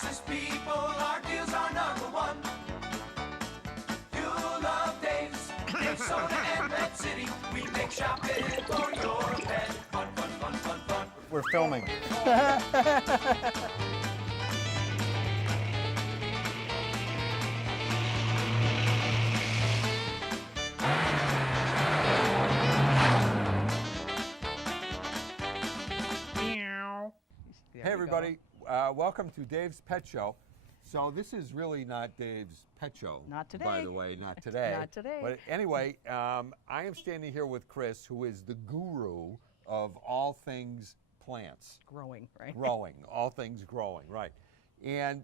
nicest people, our deals are number one. You'll love Dave's, Dave Soda and Red City. We make shopping for your pet fun, fun, fun, fun, fun. We're filming. Hey everybody, welcome to Dave's Pet Show. So this is really not Dave's Pet Show. Not today. By the way, not today. Not today. But anyway, I am standing here with Chris, who is the guru of all things plants. Growing, right? Growing, all things growing, right. And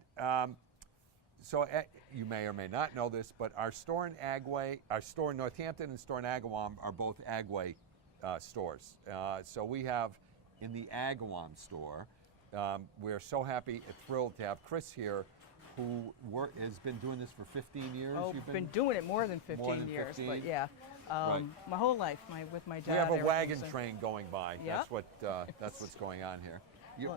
you may or may not know this, but our store in Agawam, our store in Northampton and store in Agawam are both Agawam stores. So we have in the Agawam store, we're so happy and thrilled to have Chris here, who has been doing this for 15 years. Oh, You've been doing it more than 15 more than years, 15? but yeah, Right. my whole life, with my dad. We have a everything, wagon so- train going by. Yep. That's what's going on here.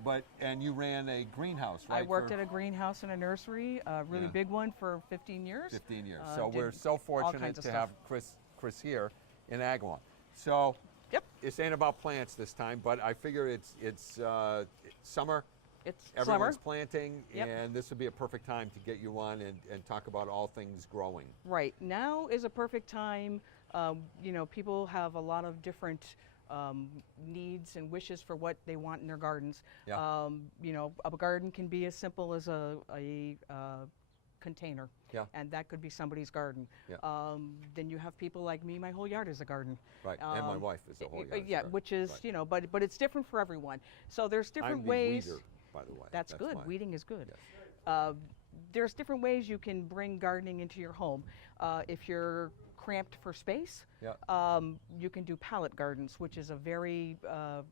Well- And you ran a greenhouse, right? I worked for at a greenhouse and a nursery, a really Yeah. big one for 15 years. 15 years. Uh, So did we're so all fortunate kinds of to stuff. have Chris here in Agawam. So Yep, this ain't about plants this time, but I figure it's summer. it's Everyone's summer. planting, Yep. and this would be a perfect time to get you on and talk about all things growing. Right, now is a perfect time. People have a lot of different needs and wishes for what they want in their gardens. Yeah. A garden can be as simple as a container, Yeah. and that could be somebody's garden. Yeah. Then you have people like me, my whole yard is a garden. Right, and my wife is the whole yard. Yeah, sure. which is, Right. but it's different for everyone. So there's different I'm the ways. weeder, by the way. That's good. mine. Weeding is good. Yes. There's different ways you can bring gardening into your home. If you're cramped for space, Yeah. you can do pallet gardens, which is a very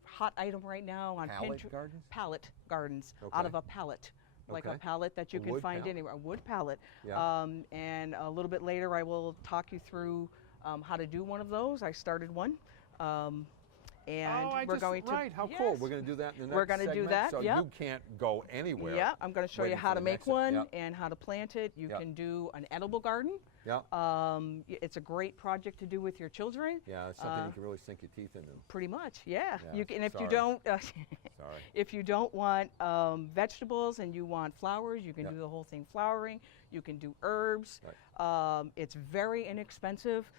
hot item right now on Pallet Pinterest. gardens? Pallet gardens out Okay. of a pallet. Like a Okay. pallet that you A can wood find pallet? anywhere, a wood pallet. Yeah. And a little bit later, I will talk you through how to do one of those. I started one. And we're going to. Right, how cool. Yes. We're going to do that in the next We're gonna do segment, that, So yep. you can't go anywhere. Yeah, I'm going to show you waiting how for to the make next one Yep. and how to plant it. You Yep. can do an edible garden. Yeah. It's a great project to do with your children. Yeah, it's something you can really sink your teeth into. Pretty much, yeah. Yeah, You can, if you sorry. don't, Sorry. if you don't want vegetables and you want flowers, you can Yeah. do the whole thing flowering. You can do herbs. Right. It's very inexpensive.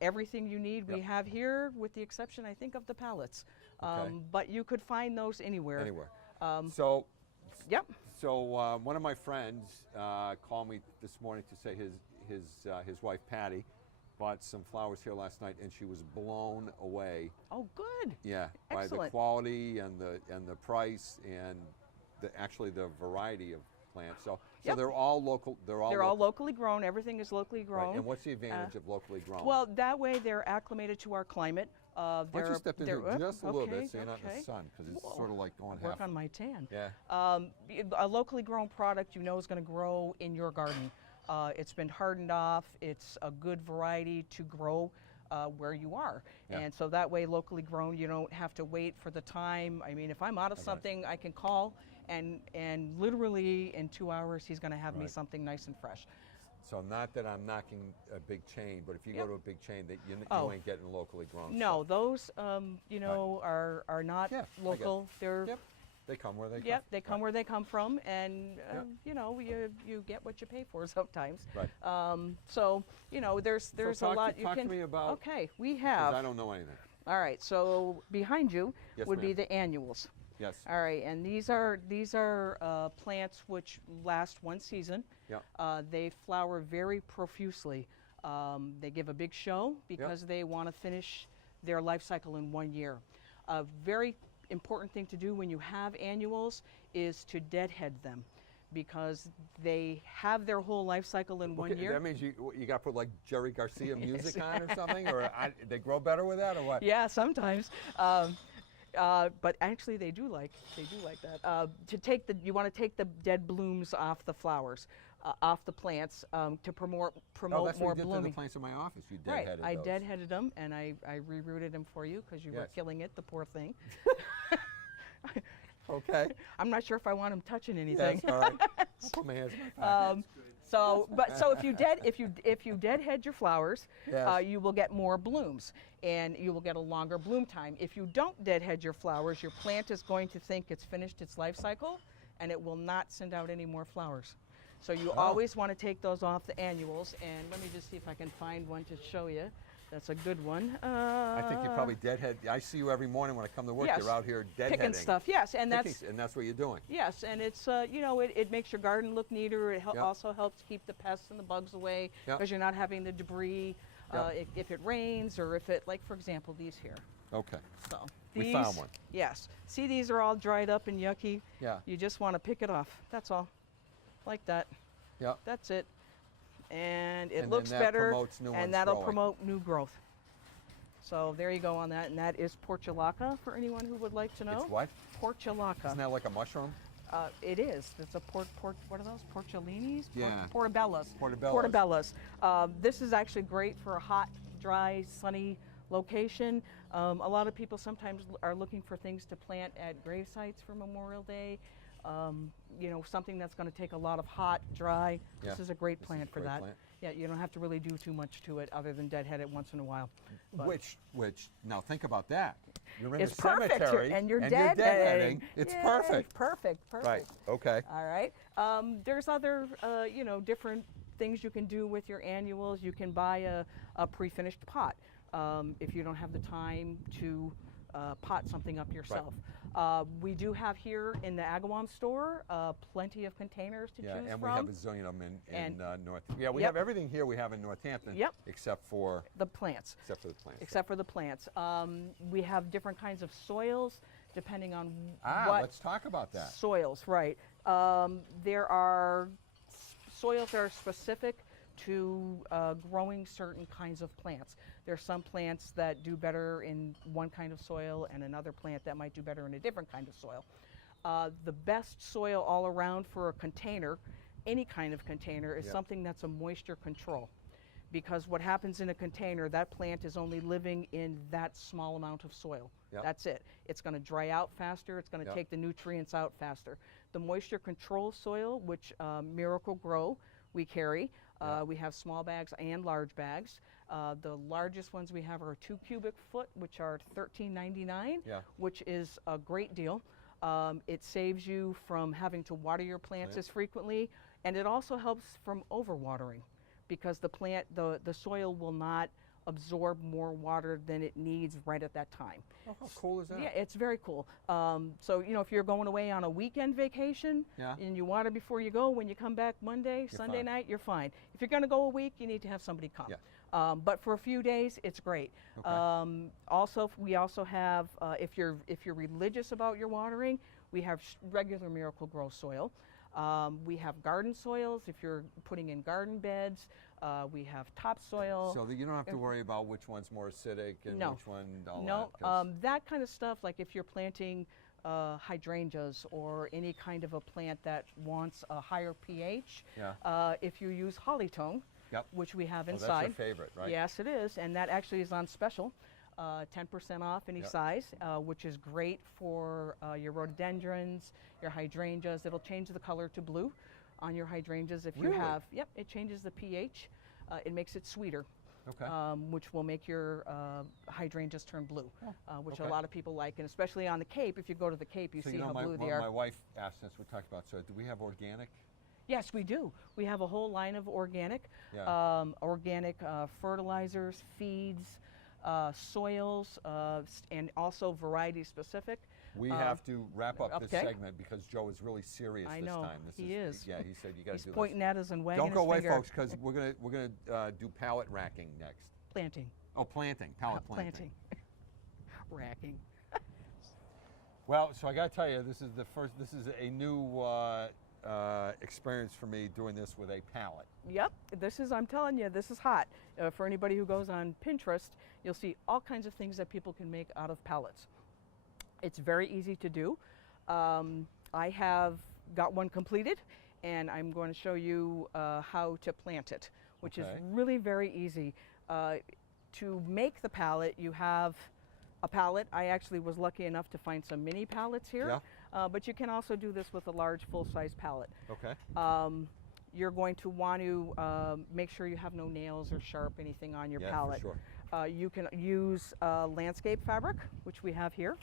Everything you need we Yep. have here, with the exception, I think, of the pallets. Okay. But you could find those anywhere. Anywhere. Um, So, Yep. one of my friends called me this morning to say his wife Patty bought some flowers here last night, and she was blown away. Oh, good. Yeah, by the Excellent. quality and the price and actually the variety of plants. So Yep. they're all local. They're all locally grown. Everything is locally Right. grown. And what's the advantage of locally grown? Well, that way they're acclimated to our climate. why don't you step in here just a little okay, bit so you're not in okay. the sun, because it's Whoa. sort of like going Work half. on my tan. Yeah. A locally grown product you know is going to grow in your garden. It's been hardened off. It's a good variety to grow where you are. Yeah. And so that way, locally grown, you don't have to wait for the time. I mean, if I'm out of Right. something, I can call, and literally in 2 hours, he's going to have me Right. something nice and fresh. So not that I'm knocking a big chain, but if you Yep. go to a big chain, that you Oh. ain't getting locally grown. No, stuff. those, are not Yeah, I get it. local. They're Yep. They come where they come. Yep, they come Right. where they come from, and Yep. you get what you pay for sometimes. Right. So there's talk a lot to- you talk to can. me about- Okay, we 'Cause have. I don't know anything. All right, so behind you Yes, would be ma'am. the annuals. Yes. All right, and these are plants which last one season. Yeah. They flower very profusely. They give a big show because they want to finish their life cycle in 1 year. A very important thing to do when you have annuals is to deadhead them, because they have their whole life cycle in 1 Okay, year. That means you got to put like Jerry Garcia music on or something, or they grow better with that, or what? Yeah, sometimes. But actually, they do like that. You want to take the dead blooms off the flowers, off the plants, to promote Oh, that's more what you did to the blooming. plants in my office. You Right, deadheaded I those. deadheaded them and I rerouted them for you because you were Yes. killing it, the poor thing. Okay. I'm not sure if I want them touching anything. Yes, all right. I'll put my hands in my pocket. So if you deadhead your flowers, Yes. you will get more blooms, and you will get a longer bloom time. If you don't deadhead your flowers, your plant is going to think it's finished its life cycle, and it will not send out any more flowers. So you always want to take those off the annuals. And let me just see if I can find one to show you. That's a good one. I think you probably deadhead. I see you every morning when I come to work. Yes. You're out here deadheading. Picking stuff. Yes, and that's and that's what you're doing. yes, and it's it makes your garden look neater. It Yep. also helps keep the pests and the bugs away Yep. because you're not having the debris. Yep. If it rains or if it, like for example, these here. Okay. So We these, found one. Yes. See, these are all dried up and yucky. Yeah. You just want to pick it off. That's all. Like that. Yeah. That's it. And it And then looks that better, promotes new ones and that'll growing. promote new growth. So there you go on that, and that is portulaca for anyone who would like to know. It's what? Portulaca. Isn't that like a mushroom? It is. It's a what are those? Porcellinis? Yeah. Portobellas. Portobellas. This is actually great for a hot, dry, sunny location. A lot of people sometimes are looking for things to plant at grave sites for Memorial Day. Something that's going to take a lot of hot, dry. Yeah. This is a great This is plant a for great that. plant. Yeah, you don't have to really do too much to it other than deadhead it once in a while. But Which now think about that. You're in it's the perfect, cemetery and you're deadheading. deadheading. It's Yay, perfect. Perfect. Right. Okay. All right. There's other, different things you can do with your annuals. You can buy a pre-finished pot if you don't have the time to pot something up yourself. We do have here in the Agawam store plenty of containers to Yeah, choose and from. we have a zillion of them in And- North. Yeah, we Yep. have everything here we have in Northampton. Yep. Except for the plants. the plants. Except for the plants. We have different kinds of soils depending on Let's talk about that. soils, right. There are soils that are specific to growing certain kinds of plants. There are some plants that do better in one kind of soil and another plant that might do better in a different kind of soil. The best soil all around for a container, any kind of container, is Yep. something that's a moisture control. Because what happens in a container, that plant is only living in that small amount of soil. Yep. That's it. It's going to dry out faster. It's going to Yep. take the nutrients out faster. The moisture control soil, which Miracle Grow we carry, Yep. we have small bags and large bags. The largest ones we have are 2 cubic foot, which are $13.99, Yeah. which is a great deal. It saves you from having to water your plants Right. as frequently, and it also helps from overwatering because the soil will not absorb more water than it needs right at that time. Oh, how cool is that? Yeah, it's very cool. So, if you're going away on a weekend vacation Yeah. and you water before you go, when you come back Monday, Sunday fine. night, you're fine. If you're going to go a week, you need to have somebody come. Yeah. But for a few days, it's great. Okay. We also have, if you're religious about your watering, we have regular Miracle Grow soil. We have garden soils if you're putting in garden beds. We have topsoil. So that you don't have to worry about which one's more acidic and No. which one all No, that. 'Cause- that kind of stuff, like if you're planting hydrangeas or any kind of a plant that wants a higher pH, Yeah. if you use Hollytone, Yep. which we have Oh, that's inside. your favorite, right? Yes, it is, and that actually is on special, 10% off any Yep. size, which is great for your rhododendrons, your hydrangeas. It'll change the color to blue on your hydrangeas if you Really? have. Yep, it changes the pH. It makes it sweeter. Okay. Which will make your hydrangeas turn blue, which a okay. lot of people like, and especially on the Cape. If you go to the Cape, you So see you know, how my, blue they well, are. my wife asked us, we talked about, so do we have organic? Yes, we do. We have a whole line of organic, Yeah. organic fertilizers, feeds, soils, and also variety specific. We have to wrap up this okay. segment because Joe is really serious I this know, time. he is. Yeah, he said you got to He's do pointing this. at us and wagging Don't go his away, finger. folks, because we're gonna do pallet racking next. Planting, Oh, planting, pallet planting. racking. Well, so I got to tell you, this is a new experience for me doing this with a pallet. Yep, I'm telling you, this is hot. For anybody who goes on Pinterest, you'll see all kinds of things that people can make out of pallets. It's very easy to do. I have got one completed, and I'm going to show you how to plant it, which is Okay. really very easy. To make the pallet, you have a pallet. I actually was lucky enough to find some mini pallets here. but you can also do this with a large full-size pallet. Okay. You're going to want to make sure you have no nails or sharp anything on your Yeah, for pallet. sure. You can use landscape fabric, which we have here.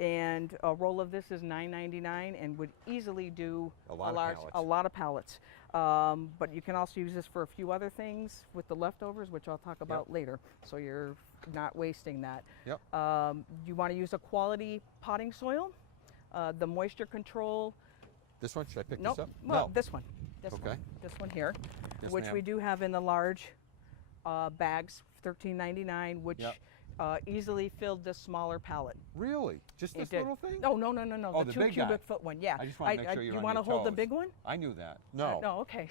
And a roll of this is $9.99 and would easily do A lot of pallets. a lot of pallets. But you can also use this for a few other things with the leftovers, which I'll talk about later. So you're not wasting that. Yep. You want to use a quality potting soil. The moisture control. This one, should I pick Nope. this up? Well, No. this one. This Okay. one. This one here, Yes, which ma'am. we do have in the large bags, $13.99, which Yep. easily filled this smaller pallet. Really? Just It this did. little thing? Oh, no. Oh, the the 2 big guy. cubic foot one. Yeah. I just want to make sure you're you on want to your hold the toes. big one? I knew that. No. No, okay.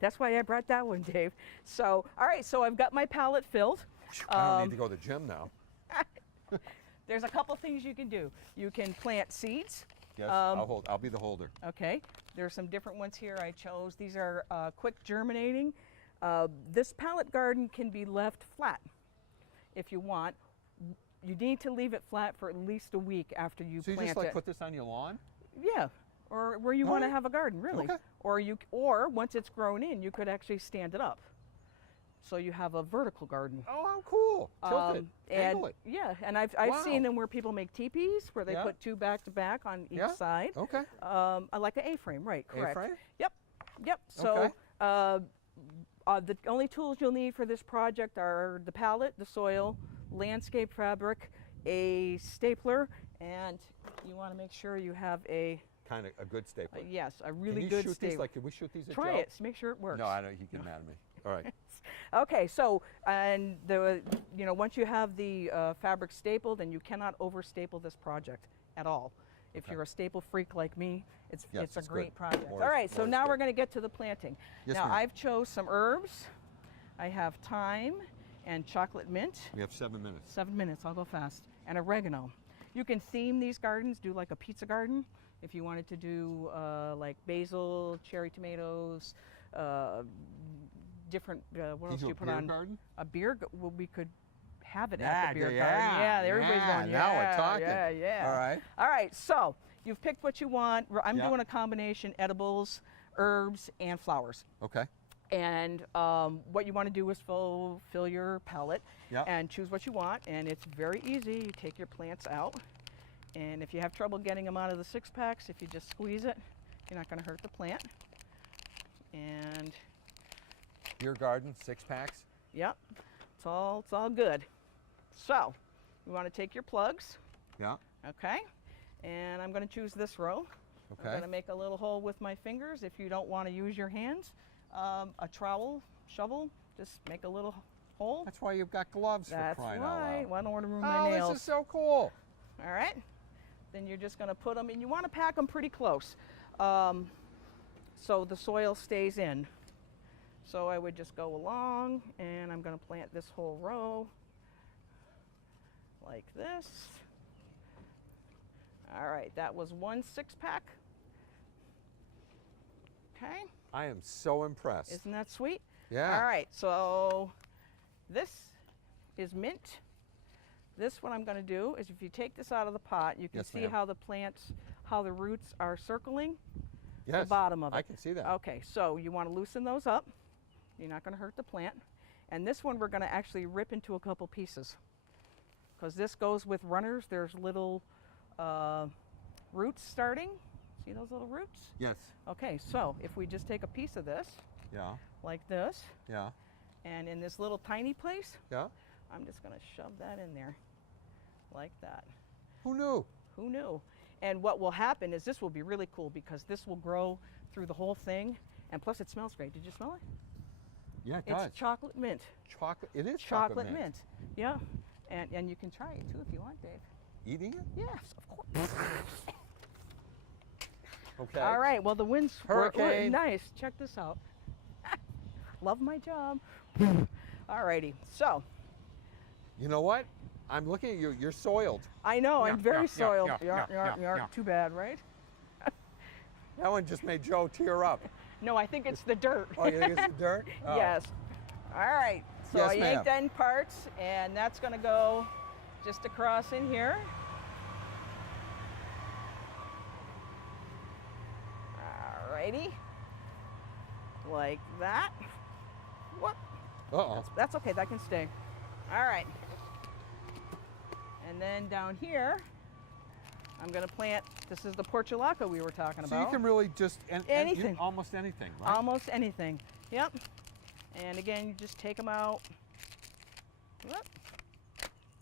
That's why I brought that one, Dave. So, all right, so I've got my pallet filled. I don't need to go to the gym now. There's a couple things you can do. You can plant seeds. Yes, I'll be the holder. Okay, there are some different ones here I chose. These are quick germinating. This pallet garden can be left flat if you want. You need to leave it flat for at least a week after you So you plant just like it. put this on your lawn? Yeah, or where you want to Alright. have a garden, really. Okay. Or once it's grown in, you could actually stand it up. So you have a vertical garden. Oh, how cool. Tilt it. And Angle it. yeah, and I've Wow. seen them where people make teepees where they Yeah. put 2 back to back on each Yeah. side. Okay. I like an A-frame, right? Correct. A-frame? Yep. So Okay. the only tools you'll need for this project are the pallet, the soil, landscape fabric, a stapler, and you want to make sure you have a Kind of a good stapler. yes, a Can really you good shoot stapler. these? Like, can we shoot these at Try Joe? it. Make sure it works. No, I don't. He get mad at me. All right. Okay, so and once you have the fabric stapled, and you cannot overstaple this project at all. If Okay. you're a staple freak like me, it's Yes, a it's great good. project. More All is- right, so more is now good. we're going to get to the planting. Yes, now ma'am. I've chose some herbs. I have thyme and chocolate mint. We have 7 minutes. 7 minutes, I'll go fast. And oregano. You can theme these gardens, do like a pizza garden. If you wanted to do like basil, cherry tomatoes, different, what else do you put on? Garden? A beer, well, we could have it Yeah, at the beer garden. yeah, Yeah, everybody's yeah, going, now we're yeah, talking. yeah. All right. All right, so you've picked what you want. I'm Yeah. doing a combination, edibles, herbs, and flowers. Okay. And what you want to do is fill your palette Yep. and choose what you want. And it's very easy. You take your plants out. And if you have trouble getting them out of the 6-packs, if you just squeeze it, you're not going to hurt the plant. And Beer garden, 6-packs. yep, it's all good. So you want to take your plugs, Yeah. okay? And I'm going to choose this row. I'm Okay. going to make a little hole with my fingers. If you don't want to use your hands, a trowel, shovel, just make a little hole. That's why you've got gloves That's for crying right. out loud. Well, I don't want to ruin my Oh, nails. this is so cool. All right. Then you're just going to put them in. You want to pack them pretty close so the soil stays in. So I would just go along, and I'm going to plant this whole row like this. All right, that was 1 6-pack. Okay, I am so impressed. isn't that sweet? Yeah. All right, so this is mint. This, what I'm going to do is if you take this out of the pot, you can Yes, see ma'am. how the plants, how the roots are circling Yes. the bottom of it. I can see that. Okay, so you want to loosen those up. You're not going to hurt the plant. And this one we're going to actually rip into a couple pieces because this goes with runners. There's little roots starting. See those little roots? Yes. Okay, so if we just take a piece of this Yeah. like this, Yeah. and in this little tiny place, Yeah. I'm just going to shove that in there like that. Who knew? Who knew? And what will happen is this will be really cool because this will grow through the whole thing. And plus it smells great. Did you smell it? Yeah, it does. It's chocolate mint. Chocolate. It is Chocolate mint. Yeah. And you can try it too if you want, Dave. Eating it? Yes, of course. Okay. All right. Well, the wind's Hurricane. nice. Check this out. Love my job. All righty. So You know what? I'm looking at you. You're soiled. I know I'm Yeah, very yeah, soiled. yeah, yeah. Too bad, right? That one just made Joe tear up. No, I think it's the dirt. Oh, you think it's the dirt? Oh. Yes. All right. So Yes, I yanked ma'am. in parts, and that's going to go just across in here. Alrighty. Like that. Whoop. Uh-oh. That's okay, that can stay. All right. And then down here, I'm gonna plant, this is the portulaca we were talking So you about. can really just, Anything. almost anything, right? Almost anything. Yep. And again, you just take them out. Whoop.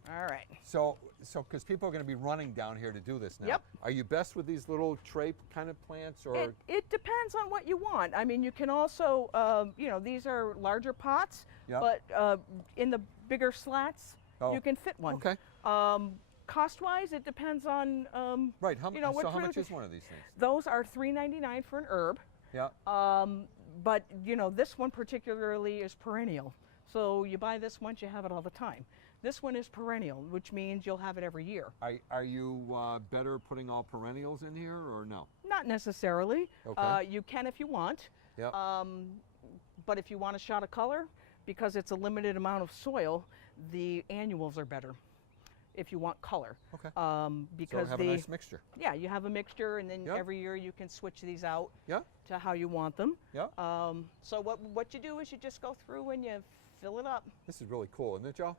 All right. So because people are going to be running down here to do this now. Yep. Are you best with these little tray kind of plants, or? It depends on what you want. I mean, you can also, you know, these are larger pots, Yep. but in the bigger slats, Oh. you can fit one. Okay. Cost-wise, it depends on, Right. you know, what so how you're much looking- is one of these things? Those are $3.99 for an herb. Yeah. But you know, this one particularly is perennial. So you buy this once, you have it all the time. This one is perennial, which means you'll have it every year. Are you better putting all perennials in here, or no? Not necessarily. Okay. You can if you want. Yeah. But if you want a shot of color, because it's a limited amount of soil, the annuals are better if you want color. Okay. Because so have a nice mixture. yeah, you have a mixture, and then Yep. every year you can switch these out Yeah. to how you want them. Yeah. So what you do is you just go through and you fill it up. This is really cool, isn't it, Joe?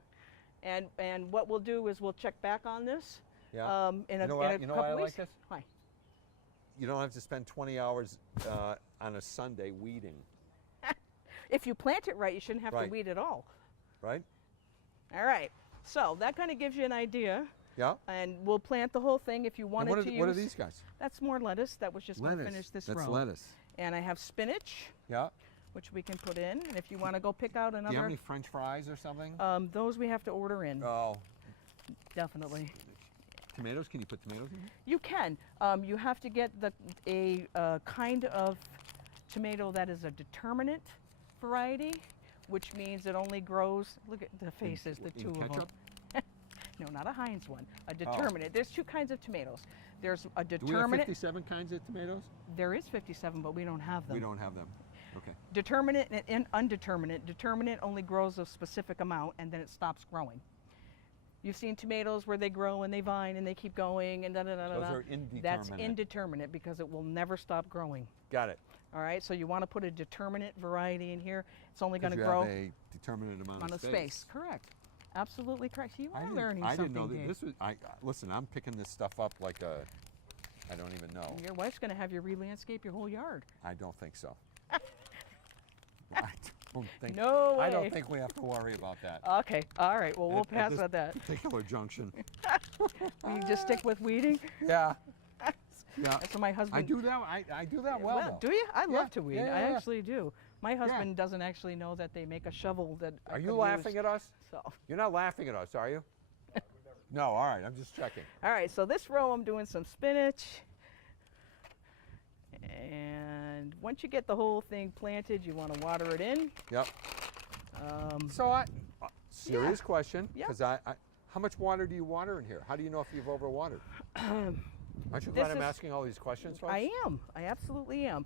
And what we'll do is we'll check back on this Yeah. in You a, know in why- a you know why couple I like weeks. this? Why? You don't have to spend 20 hours on a Sunday weeding, If you plant it right, you shouldn't have Right. to weed at all. right? All right. So that kind of gives you an idea. Yeah. And we'll plant the whole thing if you And wanted what are, to use. what are these guys? That's more lettuce. That was just going to finish this That's row. lettuce. And I have spinach, Yeah. which we can put in. And if you want to go pick out Do you have another, any French fries or something? those we have to order in. Oh, Definitely. tomatoes? Can you put tomatoes in here? You can. You have to get a kind of tomato that is a determinate variety, which means it only grows. Look at the faces, the in two of them. ketchup? No, not a Heinz one. A determinate. There's two kinds of tomatoes. There's a Do we have determinate. 57 kinds of tomatoes? There is 57, but we don't have them. We don't have them. Okay. Determinate and undeterminate. Determinate only grows a specific amount and then it stops growing. You've seen tomatoes where they grow and they vine and they keep going and da da da da. Those da. are indeterminate. That's indeterminate because it will never stop growing. Got it. All right, so you want to put a determinate variety in here. It's only going Because to you grow have a determinate amount on of a space. Correct. Absolutely correct. You are learning I something, didn't know that Dave. this was. Listen, I'm picking this stuff up like a. I don't even know. Your wife's going to have you re-landscape your whole yard. I don't think so. I don't think. No I way. don't think we have to worry about that. Okay. All right. Well, we'll At pass this on that. particular junction. You just stick with weeding. Yeah. Yeah. That's what my husband. I do that. I do that well. though. Do you? I Yeah, love to weed. yeah, I yeah. actually do. My husband doesn't actually know that they make a shovel that. I Are you could laughing use, at us? So. You're not laughing at us, are you? No. All right. I'm just checking. All right. So this row, I'm doing some spinach. And once you get the whole thing planted, you want to water it in. Yep. Um, So serious question, Yeah. because how much water do you water in here? How do you know if you've overwatered? Aren't you This glad I'm is- asking all these questions, folks? I am. I absolutely am.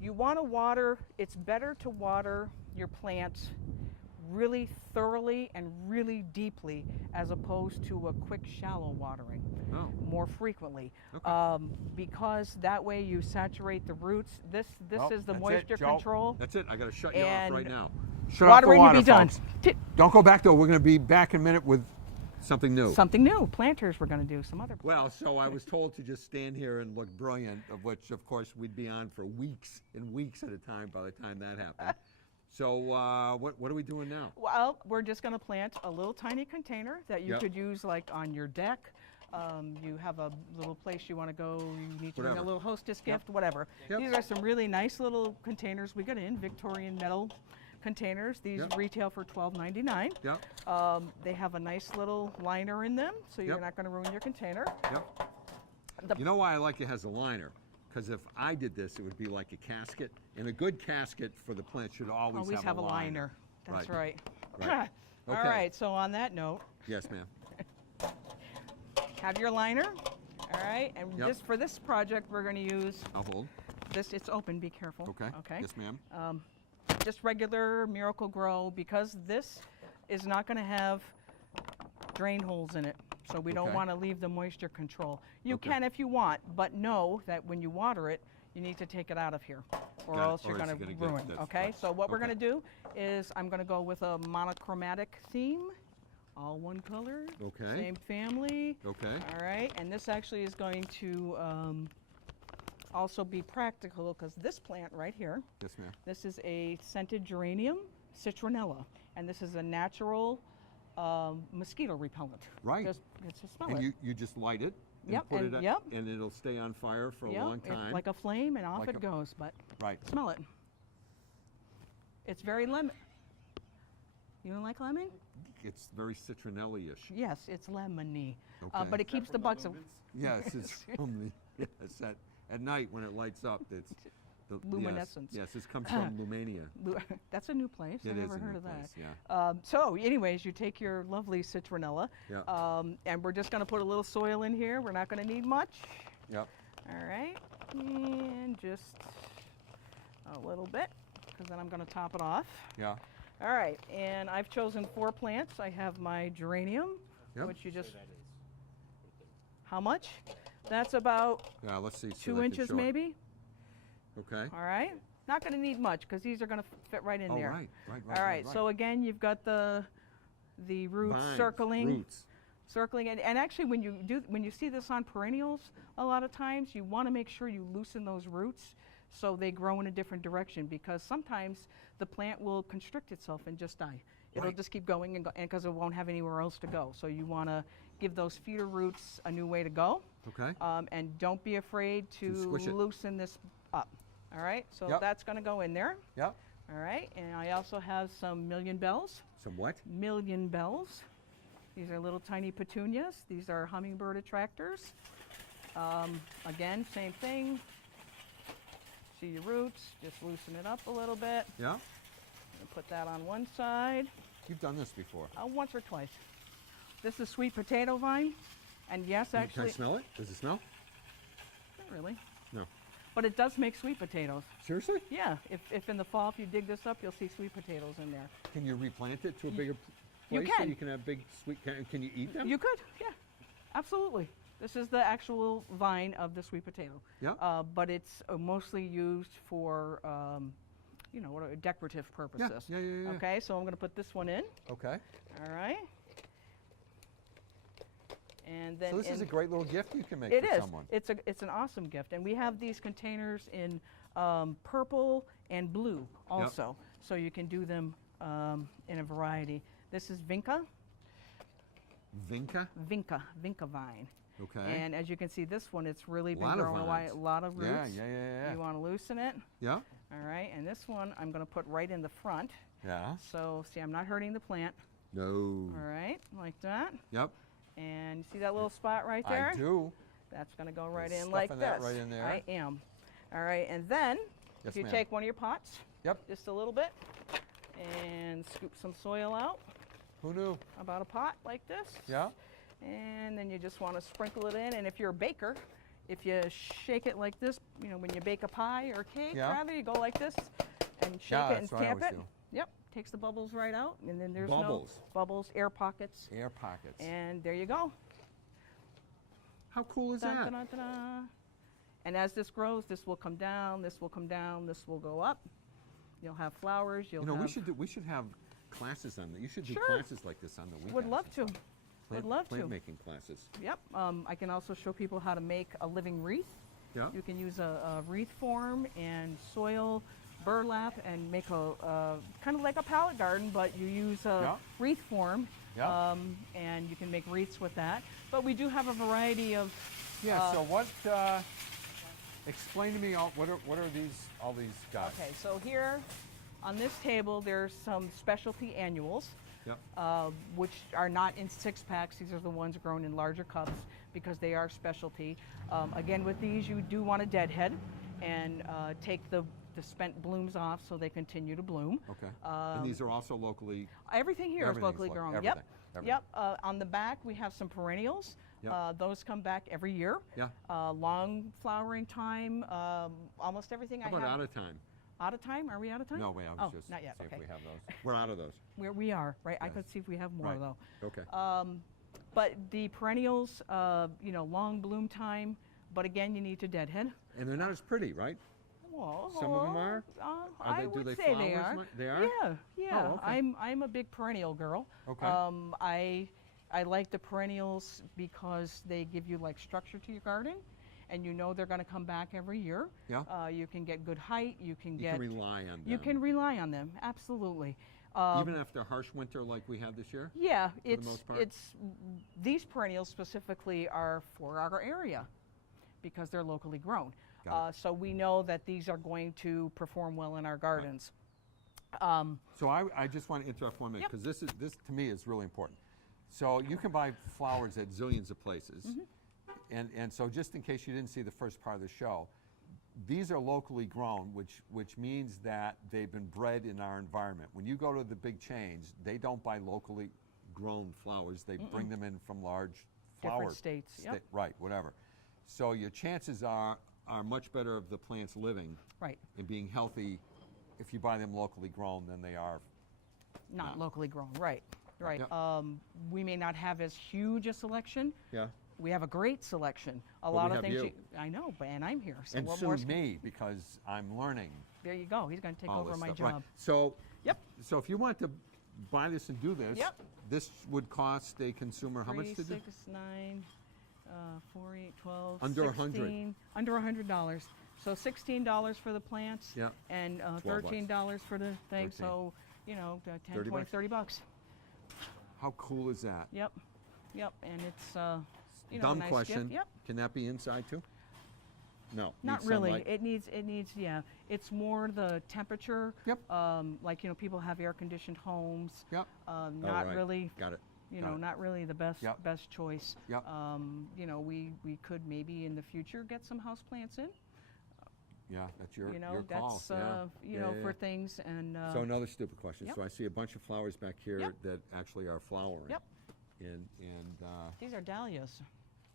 You want to water, it's better to water your plants really thoroughly and really deeply as opposed to a quick shallow watering Oh. more frequently. Okay. Because that way you saturate the roots. This Well, is the that's it, moisture Joe. control. That's it. I got to shut you off And right now. Shut off the Watering water, to be done. folks. Don't go back though. We're going to be back in a minute with something new. Something new. Planters we're going to do some other. Well, so I was told to just stand here and look brilliant, of which, of course, we'd be on for weeks and weeks at a time by the time that happened. So what are we doing now? Well, we're just going to plant a little tiny container that you Yep. could use like on your deck. You have a little place you want to go, you need to bring Whatever. a little hostess gift, whatever. Yep. These are some really nice little containers we got in, Victorian metal containers. These Yep. retail for $12.99. Yep. They have a nice little liner in them, so you're Yep. not going to ruin your container. Yep. The- You know why I like it has a liner? Because if I did this, it would be like a casket, and a good casket for the plant should always have a liner. That's right. Right. All Okay. right, so on that note, Yes, ma'am. have your liner. All right, and Yep. for this project, we're going to use I'll hold. this. It's open. Be careful. Okay. Okay. Yes, ma'am. Just regular Miracle Grow, because this is not going to have drain holes in it. So we don't Okay. want to leave the moisture control. You Okay. can if you want, but know that when you water it, you need to take it out of here, or Got it, else you're or going else to you're gonna ruin. get- that's Okay, right. so what we're Okay. going to do is I'm going to go with a monochromatic theme, all one color, Okay. same family. Okay. All right, and this actually is going to also be practical because this plant right here, Yes, ma'am. this is a scented geranium, citronella, and this is a natural mosquito repellent. Right. Just smell And it. you just light it and Yep, put and- it yep. and it'll stay on fire for a Yep, long it's time. like a flame, and off Like it a- goes. But right. smell it. It's very lemon. You don't like lemon? It's very citronella-ish. Yes, it's lemony, Okay. but it keeps the bugs. Yes, it's from the yes, at night when it lights up. It's the Luminescence. Yes, this comes from Lumania. That's a new place. It I is never a heard new of place, that. yeah. So, anyways, you take your lovely citronella, Yeah. and we're just going to put a little soil in here. We're not going to need much. Yep. All right, and just a little bit, because then I'm going to top it off. Yeah. All right, and I've chosen 4 plants. I have my geranium, Yep. which you just. How much? That's about Yeah. Let's see. so 2 they can inches, show it. maybe. Okay. All right, not going to need much because these are going to fit right in Oh, there. right. All right, so again, you've got the roots Vines, circling. Roots. Circling it, and actually when you see this on perennials, a lot of times you want to make sure you loosen those roots so they grow in a different direction, because sometimes the plant will constrict itself and just die. It'll Right. just keep going and because it won't have anywhere else to go. So you want to give those feeder roots a new way to go, Okay. and don't be afraid to squish it. loosen this up. All right, so Yep. that's going to go in there. Yep. All right, and I also have some million bells. Some what? Million bells. These are little tiny petunias. These are hummingbird attractors. Again, same thing. See your roots, just loosen it up a little bit. Yeah. And put that on one side, You've done this before. once or twice. This is sweet potato vine, and yes, Can I actually, smell it? Does it smell? not really, No. but it does make sweet potatoes. Seriously? Yeah, if in the fall, if you dig this up, you'll see sweet potatoes in there. Can you replant it to a bigger You place so can. you can have big sweet? Can you eat them? You could, yeah, absolutely. This is the actual vine of the sweet potato. Yeah. But it's mostly used for, what are decorative purposes. yeah. Okay, so I'm going to put this one in. Okay. All right. And then So this is a great little gift you can make it for is. someone. It's an awesome gift, and we have these containers in purple and blue also, so you can do them in a variety. This is Vinca Vinca. vine. Okay. And as you can see, this one, it's really been Lot of growing a vines. lot of roots. Yeah. You want to loosen it. Yeah. All right, and this one I'm going to put right in the front. Yeah. So see, I'm not hurting the plant. No. All right, like that. Yep. And you see that little spot right there? I do. That's going to go right You're in like stuffing that this. right in there? I am. All right, and then Yes, if you ma'am. take one of your pots, Yep. just a little bit, and scoop some soil out, Who knew? about a pot like this. Yeah. And then you just want to sprinkle it in. And if you're a baker, if you shake it like this, when you bake a pie or cake, Yeah. rather, you go like this and shake Yeah, it and that's what I tamp always it. do. Yep, takes the bubbles right out, and then there's Bubbles. no bubbles, air pockets, Air pockets. and there you go. How cool is Dun, that? dun, dun, dun, dun. And as this grows, this will come down, this will come down, this will go up. You'll have flowers. You'll You know, have. we should have classes on that. You should do Sure. classes like this on the weekends. Would love to. and stuff. Would Plant- love plant to. making classes. Yep. I can also show people how to make a living wreath. Yeah. You can use a wreath form and soil, burlap, and make a kind of like a pallet garden, but you use a Yeah. wreath form, Yeah. and you can make wreaths with that. But we do have a variety of. Yeah. So what? Explain to me what are these all these guys? Okay, so here on this table, there's some specialty annuals, Yep. which are not in 6-packs. These are the ones grown in larger cups because they are specialty. Again, with these, you do want a deadhead and take the spent blooms off so they continue to bloom. Okay. And these are also locally. Everything here is Everything's locally local, grown. everything, Yep. everything. Yep. On the back, we have some perennials. Yep. Those come back every year. Yeah. Long flowering time. Almost everything How I about have. out of time? Out of time? Are we out of time? No, wait. I was Oh, just not yet. see Okay. if we have those. We're out of those. We are, right? I Yes. could see if we have more Right. though. Okay. But the perennials, long bloom time, but again, you need to deadhead. And they're not as pretty, right? Well, Some of 'em are? I do would they say they flowers are. they are? Yeah, yeah. Oh, okay. I'm a big perennial girl. Okay. I like the perennials because they give you like structure to your garden, and you know they're going to come back every year. Yeah. You can get good height. You can You get. can rely on them. You can rely on them. Absolutely. Even after a harsh winter like we had this year? Yeah, the most part? these perennials specifically are for our area because they're locally grown. Got it. So we know that these are going to perform well in our gardens. So I just want to interrupt 1 minute Yep. because this to me is really important. So you can buy flowers at zillions of places. And so just in case you didn't see the first part of the show, these are locally grown, which means that they've been bred in our environment. When you go to the big chains, they don't buy locally grown flowers. They bring them in from large flower Different states, yep. right, whatever. So your chances are much better of the plants living Right. and being healthy if you buy them locally grown than they are. Not locally grown. Right. Right. Yep. We may not have as huge a selection. Yeah. We have a great selection. A we lot of have things. you. I know, but and I'm here. So And what more? soon me, because I'm learning There you go. He's going to take all over this my stuff. job. Right. So, Yep. so if you want to buy this and do this, Yep. this would cost a consumer how much to 3, do? 6, 9, 4, 8, 12, Under 100. 16, under $100. So $16 for the plants. Yeah. And $12. $13 for the thing. 13. So, you know, 10, 30 20, bucks? $30. How cool is that? Yep. Yep. And it's you know, Dumb a nice question. gift. Yep. Can that be inside too? No. Not needs really. sunlight? It needs, yeah. It's more the temperature. Yep. Like, you know, people have air-conditioned homes. Yep. Not right. really, Got it. you Got know, it. not really the best Yep. best choice. Yep. You know, we could maybe in the future get some houseplants in. Yeah, that's your You know, your call. that's yeah. you Yeah, know, yeah, for yeah. things and. So another stupid question. Yep. So I see a bunch of flowers back here Yep. that actually are flowering. Yep. And These are dahlias.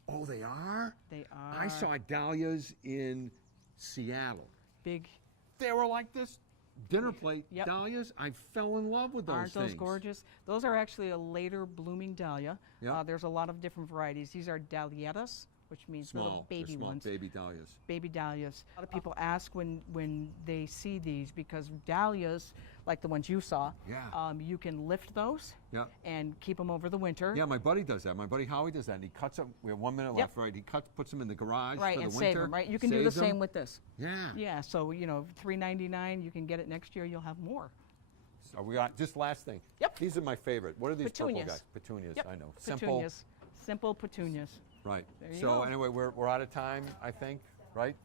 oh, they are. They are. I saw dahlias in Seattle. big. They were like this dinner plate Yep. dahlias. I fell in love with those Aren't things. those gorgeous? Those are actually a later blooming dahlia. Yep. There's a lot of different varieties. These are dahliatas, which means Small, little they're baby small ones. baby dahlias. Baby dahlias. A lot of people ask when they see these because dahlias, like the ones you saw, Yeah. you can lift those Yeah. and keep them over the winter. Yeah, my buddy does that. My buddy Howie does that, and he cuts them. We have 1 minute Yep. left, right? He puts them in the garage Right, for and the save winter. them, right? You can do the saves 'em. same with this. Yeah. Yeah, so, you know, $3.99, you can get it next year, you'll have more. So we got just last thing. Yep. These are my favorite. What are these Petunias. purple guys? Petunias. Yep. I know. Simple. Petunias. Simple petunias. Right. There you So go. anyway, we're out of time, I think, right?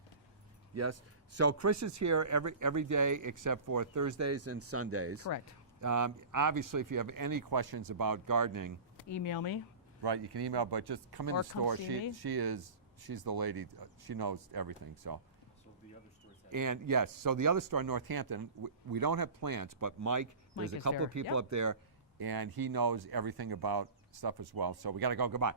Yes. So Chris is here every day except for Thursdays and Sundays. Correct. Obviously, if you have any questions about gardening, Email me. right, you can email, but just come in Or the come store. see me. She's the lady. She knows everything. So the other stores have. And yes, so the other store in Northampton, we don't have plants, but Mike, there's Mike a is couple there. of people Yep. up there, and he knows everything about stuff as well. So we got to go. Goodbye.